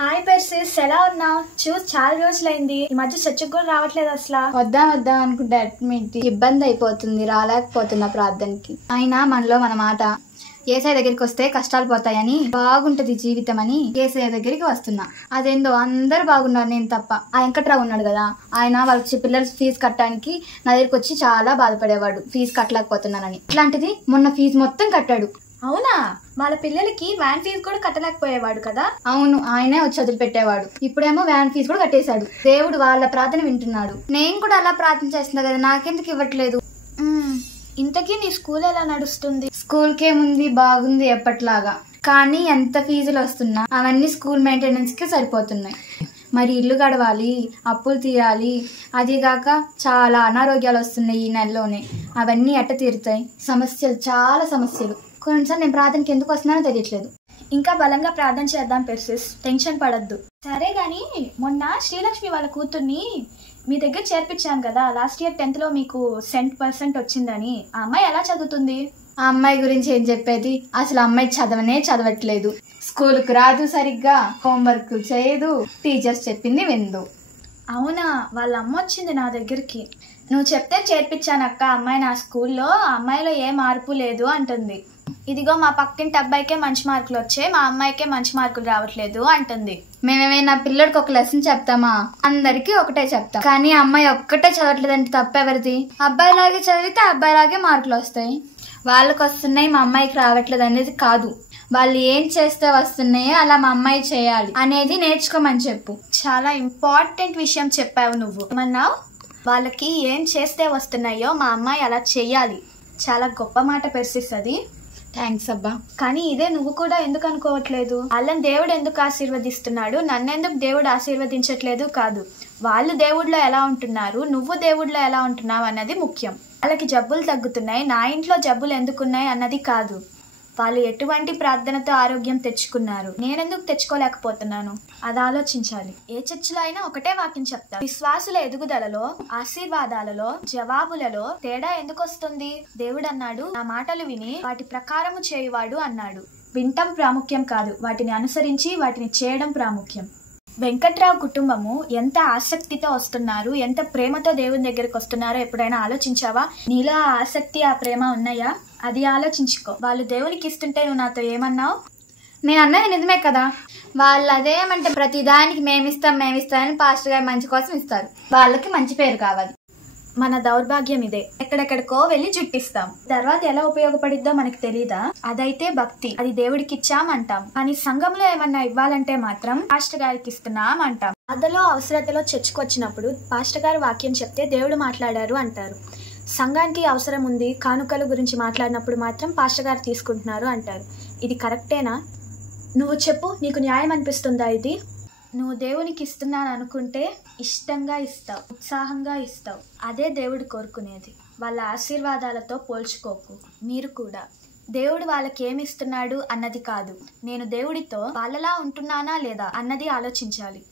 Hi పెర్సిస్, ఎలా ఉన్నావు? చూసి చాలా రోజులైంది. ఈ మధ్య చర్చకు కూడా రావట్లేదు అసలు. వద్దాం అనుకుంటే అడ్మిట్ ఇబ్బంది అయిపోతుంది, రాలేకపోతున్నా ప్రార్థనకి. అయినా మనలో మన మాట ఏసఐ దగ్గరికి వస్తే కష్టాలు పోతాయని, బాగుంటది జీవితం అని ఏసఐ దగ్గరికి వస్తున్నా. అదేందో అందరు బాగున్నారు, నేను తప్ప. ఆ వెంకట్రావు ఉన్నాడు కదా, ఆయన వాళ్ళ పిల్లలు ఫీజు కట్టడానికి నా దగ్గరికి వచ్చి చాలా బాధపడేవాడు, ఫీజు కట్టలేకపోతున్నానని. ఇట్లాంటిది మొన్న ఫీజు మొత్తం కట్టాడు. అవునా? వాళ్ళ పిల్లలకి వ్యాన్ ఫీజు కూడా కట్టలేకపోయేవాడు కదా? అవును, ఆయనే వచ్చి వదిలిపెట్టేవాడు. ఇప్పుడేమో వ్యాన్ ఫీజు కూడా కట్టేశాడు. దేవుడు వాళ్ళ ప్రార్థన వింటున్నాడు. నేను కూడా అలా ప్రార్థన చేస్తున్నా కదా, నాకెందుకు ఇవ్వట్లేదు? ఇంతకీ నీ స్కూల్ ఎలా నడుస్తుంది? స్కూల్కేముంది, బాగుంది ఎప్పట్లాగా. కానీ ఎంత ఫీజులు వస్తున్నా అవన్నీ స్కూల్ మెయింటెనెన్స్ కి సరిపోతున్నాయి. మరి ఇల్లు గడవాలి, అప్పులు తీరాలి, అదిగాక చాలా అనారోగ్యాలు వస్తున్నాయి ఈ నెలలోనే. అవన్నీ ఎట్ట తీరుతాయి? సమస్యలు, చాలా సమస్యలు. కొన్నిసార్లు నేను ప్రార్థనకి ఎందుకు వస్తున్నానో తెలియట్లేదు. ఇంకా బలంగా ప్రార్థన చేద్దాం పెర్సిస్, టెన్షన్ పడద్దు. సరే గాని, మొన్న శ్రీలక్ష్మి వాళ్ళ కూతుర్ని మీ దగ్గర చేర్పించాను కదా, లాస్ట్ ఇయర్ 10th లో మీకు 100% వచ్చిందని. ఆ అమ్మాయి ఎలా చదువుతుంది? ఆ అమ్మాయి గురించి ఏం చెప్పేది? అసలు అమ్మాయి చదవట్లేదు. స్కూల్కి రాదు, సరిగ్గా హోంవర్క్ చేయదు, టీచర్స్ చెప్పింది విందు. అవునా? వాళ్ళ అమ్మ వచ్చింది నా దగ్గరికి. నువ్వు చెప్తే చేర్పించానక్క అమ్మాయి నా స్కూల్లో, ఆ అమ్మాయిలో ఏ మార్పు లేదు అంటుంది. ఇదిగో మా పక్కింటి అబ్బాయికే మంచి మార్కులు వచ్చాయి, మా అమ్మాయికే మంచి మార్కులు రావట్లేదు అంటుంది. మేమేమైనా పిల్లడికి ఒక లెసన్ చెప్తామా? అందరికి ఒకటే చెప్తాం. కానీ అమ్మాయి ఒక్కటే చదవట్లేదంటే తప్పెవరిది? అబ్బాయిలాగే చదివితే అబ్బాయిలాగే మార్కులు వస్తాయి. వాళ్ళకి వస్తున్నాయి, మా అమ్మాయికి రావట్లేదు అనేది కాదు. వాళ్ళు ఏం చేస్తే వస్తున్నాయో అలా మా అమ్మాయి చేయాలి అనేది నేర్చుకోమని చెప్పు. చాలా ఇంపార్టెంట్ విషయం చెప్పావు నువ్వు. ఏమన్నావు? వాళ్ళకి ఏం చేస్తే వస్తున్నాయో మా అమ్మాయి అలా చెయ్యాలి. చాలా గొప్ప మాట పెర్సిస్ అది. థ్యాంక్స్ అబ్బా. కానీ ఇదే నువ్వు కూడా ఎందుకు అనుకోవట్లేదు? వాళ్ళని దేవుడు ఎందుకు ఆశీర్వదిస్తున్నాడు, నన్నెందుకు దేవుడు ఆశీర్వదించట్లేదు కాదు. వాళ్ళు దేవుడిలో ఎలా ఉంటున్నారు, నువ్వు దేవుడిలో ఎలా ఉంటున్నావు అన్నది ముఖ్యం. వాళ్ళకి జబ్బులు తగ్గుతున్నాయి, నా ఇంట్లో జబ్బులు ఎందుకున్నాయి అన్నది కాదు. వాళ్ళు ఎటువంటి ప్రార్థనతో ఆరోగ్యం తెచ్చుకున్నారు, నేనెందుకు తెచ్చుకోలేకపోతున్నాను, అది ఆలోచించాలి. ఏ చర్చిలో అయినా ఒకటే వాక్యం చెప్తా, విశ్వాసుల ఎదుగుదలలో, ఆశీర్వాదాలలో, జవాబులలో తేడా ఎందుకు వస్తుంది? దేవుడు అన్నాడు, నా మాటలు విని వాటి ప్రకారము చేయువాడు అన్నాడు. వింటం ప్రాముఖ్యం కాదు, వాటిని అనుసరించి వాటిని చేయడం ప్రాముఖ్యం. వెంకట్రావు కుటుంబము ఎంత ఆసక్తితో వస్తున్నారు, ఎంత ప్రేమతో దేవుని దగ్గరికి వస్తున్నారో ఎప్పుడైనా ఆలోచించావా? నీలో ఆ ఆసక్తి, ఆ ప్రేమ ఉన్నాయా? అది ఆలోచించుకో. వాళ్ళు దేవునికి ఇస్తుంటే నువ్వు నాతో ఏమన్నావు? నేను అన్నది నిజమే కదా. వాళ్ళు అదేమంటే ప్రతిదానికి మేమిస్తామని పాస్టర్ గారు మంచి కోసం ఇస్తారు. వాళ్ళకి మంచి పేరు కావాలి. మన దౌర్భాగ్యం ఇదే. ఎక్కడెక్కడికో వెళ్ళి జుట్టిస్తాం, తర్వాత ఎలా ఉపయోగపడిద్దో మనకి తెలీదా? అదైతే భక్తి, అది దేవుడికి ఇచ్చామంటాం. కానీ సంఘంలో ఏమన్నా ఇవ్వాలంటే మాత్రం పాస్టర్ గారికి ఇస్తున్నాం అంటాం. బాధలో, అవసరతలో చర్చకొచ్చినప్పుడు పాస్టర్ గారు వాక్యం చెప్తే దేవుడు మాట్లాడారు అంటారు. సంఘానికి అవసరం ఉంది, కానుకల గురించి మాట్లాడినప్పుడు మాత్రం పాస్టర్ గారు తీసుకుంటున్నారు అంటారు. ఇది కరెక్టేనా? నువ్వు చెప్పు, నీకు న్యాయం అనిపిస్తుందా ఇది? నువ్వు దేవునికి ఇస్తున్నాను అనుకుంటే ఇష్టంగా ఇస్తావు, ఉత్సాహంగా ఇస్తావు. అదే దేవుడు కోరుకునేది. వాళ్ళ ఆశీర్వాదాలతో పోల్చుకోకు. మీరు కూడా దేవుడు వాళ్ళకి ఏమి ఇస్తున్నాడు అన్నది కాదు, నేను దేవుడితో వాళ్ళలా ఉంటున్నానా లేదా అన్నది ఆలోచించాలి.